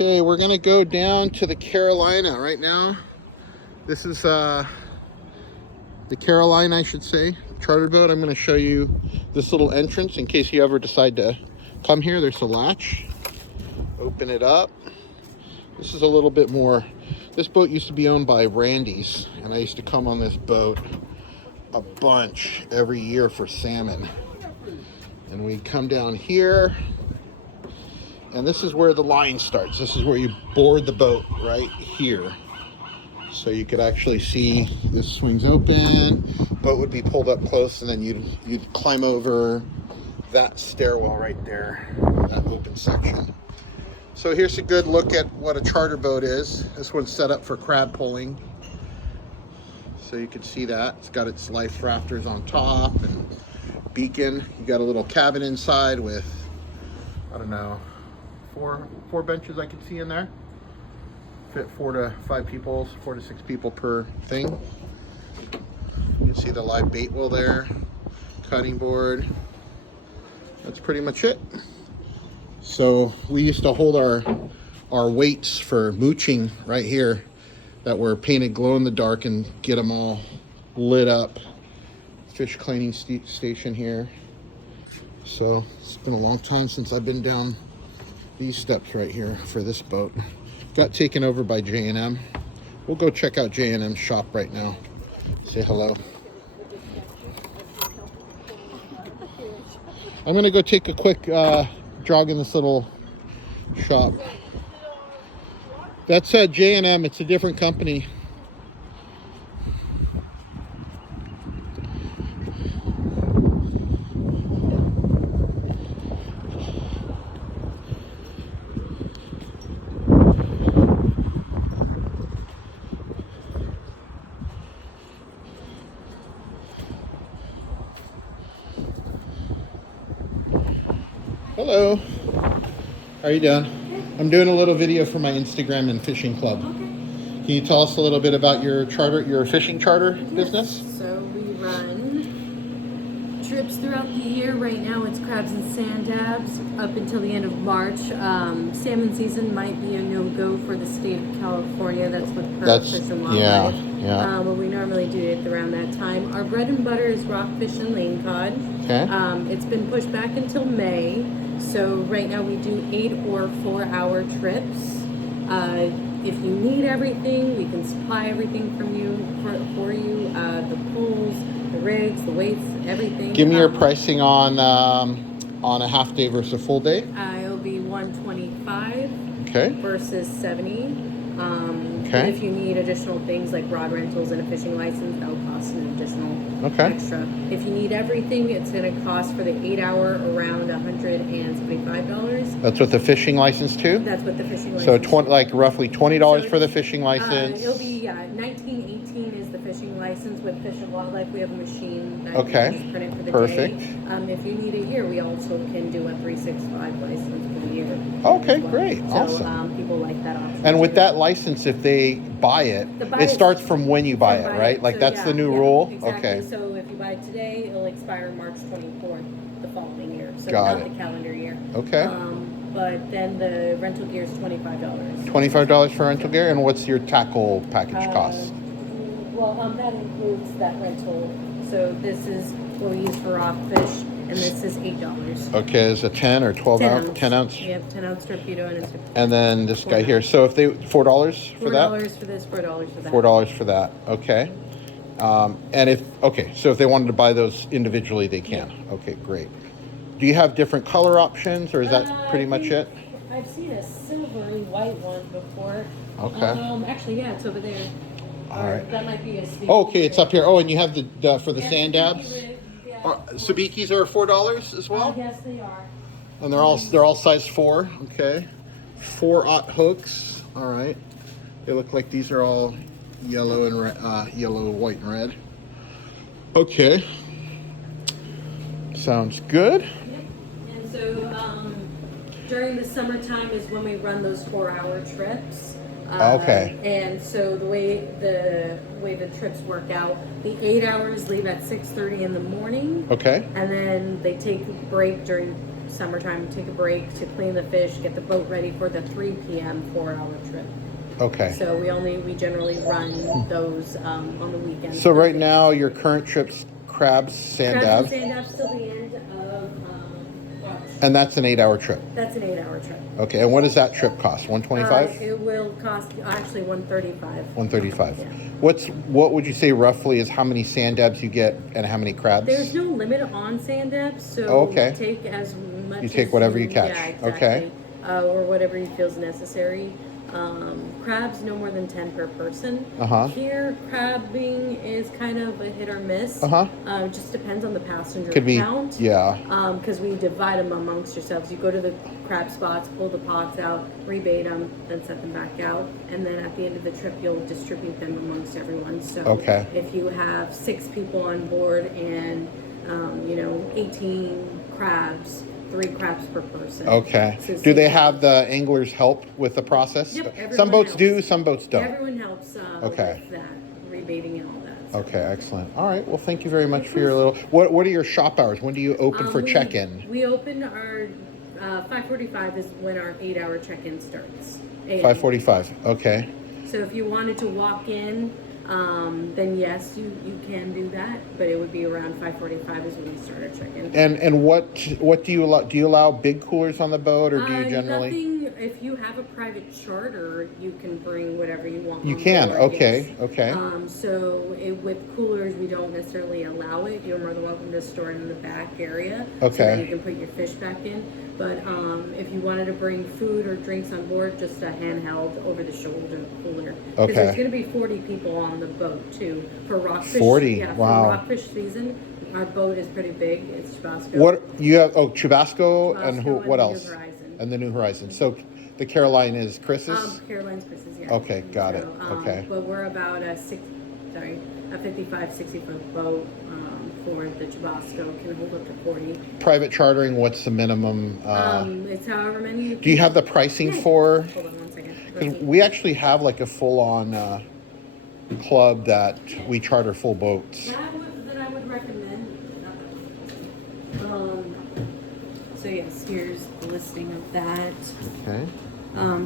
Okay, we're gonna go down to the Carolina right now. This is the Carolina, I should say, charter boat. I'm gonna show you this little entrance in case you ever decide to come here. There's a latch. Open it up. This is a little bit more. This boat used to be owned by Randy's, and I used to come on this boat a bunch every year for salmon. And we come down here, and this is where the line starts. This is where you board the boat, right here. So you could actually see this swings open, boat would be pulled up close, and then you'd climb over that stairwell right there, that open section. So here's a good look at what a charter boat is. This one's set up for crab pulling. So you can see that. It's got its life rafters on top and beacon. You got a little cabin inside with, I don't know, four benches I can see in there. Fit 4 to 5 people, 4 to 6 people per thing. You can see the live bait wheel there, cutting board. That's pretty much it. So we used to hold our weights for mooching right here that were painted glow in the dark and get them all lit up. Fish cleaning station here. So it's been a long time since I've been down these steps right here for this boat. Got taken over by J&M. We'll go check out J&M shop right now. Say hello. I'm gonna go take a quick jog in this little shop. That's J&M. It's a different company. Hello. How are you doing? I'm doing a little video for my Instagram and fishing club. Okay. Can you tell us a little bit about your fishing charter business? So we run trips throughout the year. Right now it's crabs and sand dabs up until the end of March. Salmon season might be a no-go for the state of California. That's with Fish and Wildlife. Yeah. But we normally do it around that time. Our bread and butter is rockfish and lane cod. Okay. It's been pushed back until May. So right now we do 8 or 4-hour trips. If you need everything, we can supply everything from you for you. The pools, the rigs, the weights, everything. Give me your pricing on a half day versus a full day. It'll be $125 Okay. versus $70. Okay. If you need additional things like rod rentals and a fishing license, that will cost an additional extra. If you need everything, it's going to cost for the 8-hour around $175. That's with the fishing license too? That's with the fishing license. So roughly $20 for the fishing license. It'll be $19.18 is the fishing license. With Fish and Wildlife, we have a machine that you can just print it for the Perfect. day. If you need a year, we also can do a 365 license for the year. Okay, well. great. So, Awesome. People like that option. And with too. that license, if they buy it, it starts from when you buy it, right? Like So, that's the new rule? Exactly. Okay. So if you buy it today, it'll expire March 24th the following year. So Got not it. the calendar year. Okay. But then the rental gear is $25. $25 for rental gear, and what's your tackle package cost? That includes that rental. So this is what we use for rockfish, and this is $8. Okay, is it 10 or 12 ounce? 10 ounce? Yep, 10 ounce torpedo, and it's And then this guy here. So if they $4 for that? $4 for this, $4 for that. $4 for that. Okay. So if they wanted to buy those individually, they can. Okay, great. Do you have different color options, or is that pretty much it? I've seen a silvery white one before. Okay. Actually, yeah, it's over there. All right. That might be a Sabiki. Okay, it's up here. Oh, and you have the for the sand dabs. Yeah. Sabikis are $4 as well, Yes, they are. and they're all size 4. Okay, 4/0 hooks. All right. They look like these are all yellow and yellow, white, and red. Okay. Sounds good. Yep. And so during the summertime is when we run those 4-hour trips. Okay. And so the way the trips work out, the 8 hours leave at 6:30 in the morning. Okay. And then they take a break during summertime, take a break to clean the fish, get the boat ready for the 3 p.m. 4-hour trip. Okay. So we generally run those on the weekends. So right now, your current trips, crabs, sand Crabs dabs, and sand dabs till the end of March. and that's an 8-hour trip. That's an 8-hour trip. Okay, and what does that trip cost? $125? It will cost actually $135. $135. Yeah. What would you say roughly is how many sand dabs you get and how many crabs? There's no limit on sand dabs, so okay. take as much. You take as whatever you catch. Yeah, exactly. Okay. Or whatever you feel is necessary. Crabs no more than 10 per person. Here, crabbing is kind of a hit or miss. Just depends on the passenger count. Yeah. Because we divide them amongst yourselves. You go to the crab spots, pull the pots out, rebait them, then set them back out, and then at the end of the trip, you'll distribute them amongst everyone. So if you have 6 people on board and 18 crabs. 3 crabs per person. Okay. So do they have the anglers help with the process? Yep. Some boats helps. do, some boats don't. Everyone helps with that, rebaiting and all that. So. Okay, excellent. All right. Well, thank you very much for your little. What are your shop hours? When do you open for check-in? We open our 5:45 is when our 8-hour check-in starts. 5:45. Okay. So if you wanted to walk in, then yes, you can do that, but it would be around 5:45 is when we start our check-in. And what do you allow? Do you allow big coolers on the boat, or do you generally? Nothing. If you have a private charter, you can bring whatever you want. You can. Board, Okay. yes. Okay. With coolers, we don't necessarily allow it. You're more than welcome to store it in the back area. Okay. So that you can put your fish back in. But if you wanted to bring food or drinks on board, just a handheld over-the-shoulder cooler. Because there's going to be 40 people on the boat too for rockfish. 40. Yeah, wow. For rockfish season, our boat is pretty big. It's Chubasco. What you have? Oh, Chubasco and who? What else? New Horizon. And the New Horizon. So, the Caroline is Chris's. Caroline's Chris's. Yeah. Okay, got it. Okay. But we're about a 55, 60-foot boat for the Chubasco can hold up to 40. Private chartering. What's the minimum? It's however many. Do you have the pricing for? Hold on 1 second. 'Cause we actually have like a full-on club that we charter full boats. That I would recommend. So yes, here's the listing of that. Okay.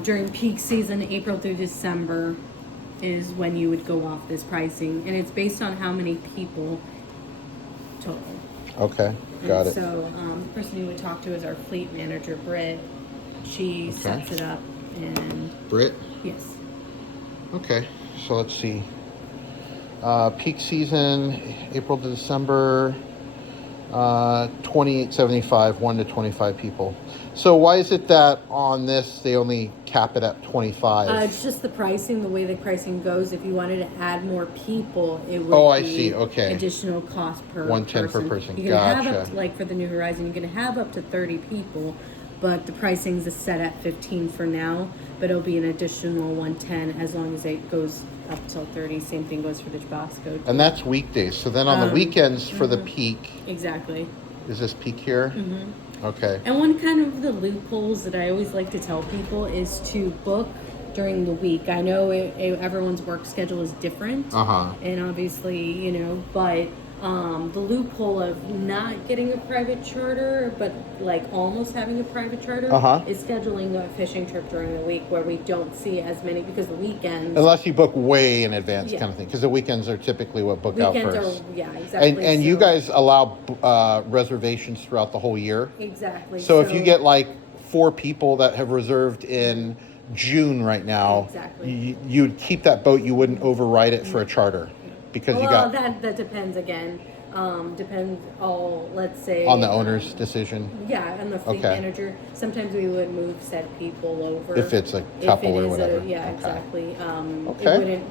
During peak season, April through December, is when you would go off this pricing, and it's based on how many people total. Okay, got it. So the person you would talk to is our fleet manager, Britt. She sets it up, and Britt? yes. Okay, so let's see. Peak season, April to December, 28.75, 1 to 25 people. So why is it that on this they only cap it at 25? It's just the pricing, the way the pricing goes. If you wanted to add more people, it would I see. Okay. Additional cost per 110 person. per person. You can have Gotcha. up to, like for the New Horizon, you can have up to 30 people, but the pricing's is set at 15 for now. But it'll be an additional 110 as long as it goes up till 30. Same thing goes for the Chubasco. And that's weekdays. So then on the weekends for the peak. Exactly. Is this peak here? Okay. And one kind of the loopholes that I always like to tell people is to book during the week. I know everyone's work schedule is different. And obviously, but the loophole of not getting a private charter, but like almost having a private charter, is scheduling a fishing trip during the week where we don't see as many because the weekends. Unless you book way in advance, kind of thing, because the weekends are typically what book out first. Exactly. And you guys allow reservations throughout the whole year. Exactly. So if you get like 4 people that have reserved in June right now, you'd keep that boat. You wouldn't override it for a charter. Because that depends again. Depends let's say on the owner's decision. Yeah, and the fleet manager. Sometimes we would move said people over if it's a couple or whatever. Exactly.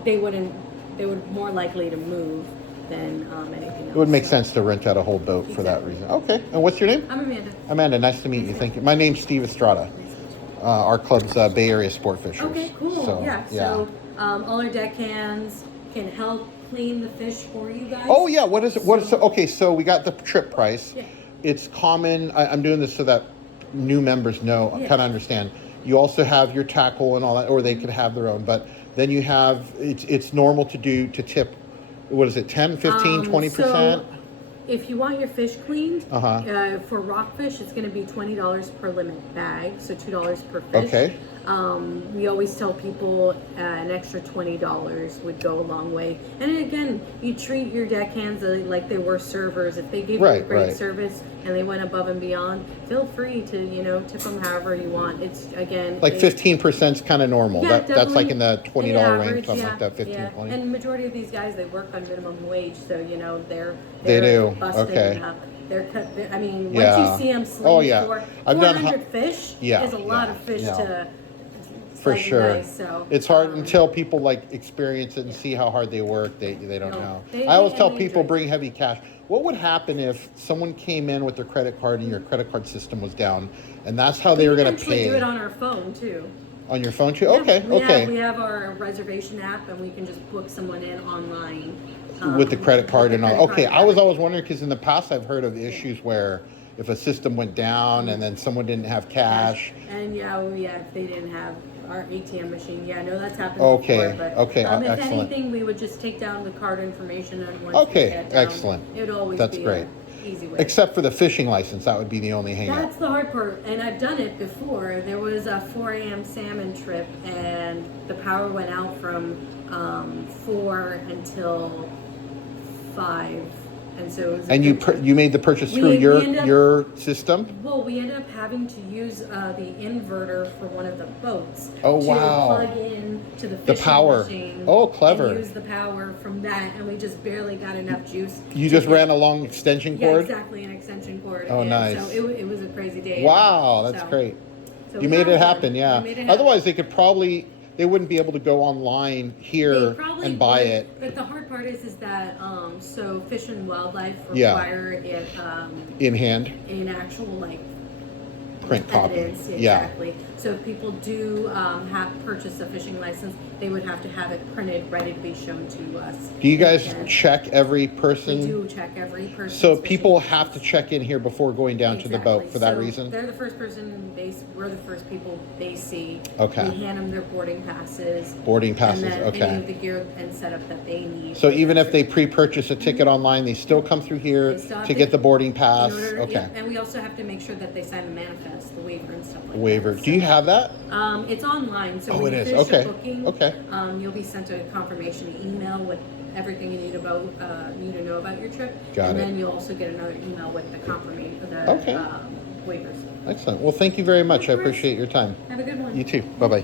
They would more likely to move than anything else. It would make sense to rent out a whole boat for that reason. Okay. And what's your name? I'm Amanda. Amanda, nice to meet you. Thank you. My name's Steve Estrada. Our club's Bay Area Sport Fishers. Okay, cool. So all our deckhands can help clean the fish for you guys. Oh yeah, what is it? Okay, so we got the trip price. Yeah. It's common. I'm doing this so that new members know, kind of understand. You also have your tackle and all that, or they could have their own. But then you have it's normal to tip. What is it? 10, 15, 20%? if you want your fish cleaned, Uh-huh. for rockfish, it's going to be $20 per limit bag, so $2 per fish. Okay. We always tell people an extra $20 would go a long way. And again, you treat your deckhands like they were servers. If they gave you a great service and they went above and beyond, feel free to, you know, tip them however you want. It's, again, like 15% is kind of normal. Yeah, that's like in the $20 average, range, something like that, 15, 20. And majority of these guys, they work on minimum wage, so you know They do. busting Okay. up. I mean, once you see them sling for 400 fish, is a lot of fish to. For sure. Nice, so, it's hard until people like experience it and see how hard they work. They don't know. I always tell people bring heavy cash. What would happen if someone came in with their credit card and your credit card system was down, and that's how they were going to pay? We do it on our phone too. On your phone too? Yeah, okay. We have our reservation app, and we can just book someone in online. With the credit card and all. Okay, I was always wondering because in the past I've heard of issues where if a system went down and then someone didn't have cash. And if they didn't have our ATM machine. Yeah, no, that's happened okay, before. But, okay, if excellent. anything, we would just take down the card information and once we get down, excellent. It would always that's be great. Easy way. Except for the fishing license, that would be the only hang-up. That's the hard part, and I've done it before. There was a 4 a.m. salmon trip, and the power went out from 4 until 5. And so it was you made the purchase through your system? Well, we ended up having to use the inverter for one of the boats to plug in to the fishing machine. Oh, clever. And use the power from that, and we just barely got enough juice. You just ran a long extension cord? Yeah, exactly, an extension cord. Oh, nice. So it was a crazy day. Wow, that's great. So you made it happen, yeah. Otherwise, they wouldn't be able to go online here and buy it. But the hard part is that so Fish and Wildlife require it in hand, in actual print copy. Evidence, exactly. So if people do purchase a fishing license, they would have to have it printed, ready to be shown to us. Do you guys check every person? We do check every person. So people have to check in here before going down to the boat for that reason? They're the first person we're the first people they see. Okay. We hand them their boarding passes. Boarding passes, and then okay. any of the gear and setup that they need. So even if they pre-purchase a ticket online, they still come through here to get the boarding pass? Okay. And we also have to make sure that they sign the manifest, the waiver and stuff like Waiver. that. Do you have that? It's online. So when you finish your booking, you'll be sent a confirmation email with everything you need to know about your trip. And then you'll also get another email with the confirmation, waivers. Excellent. Well, thank you very much. I appreciate your time. Have a good one. You too. Bye-bye.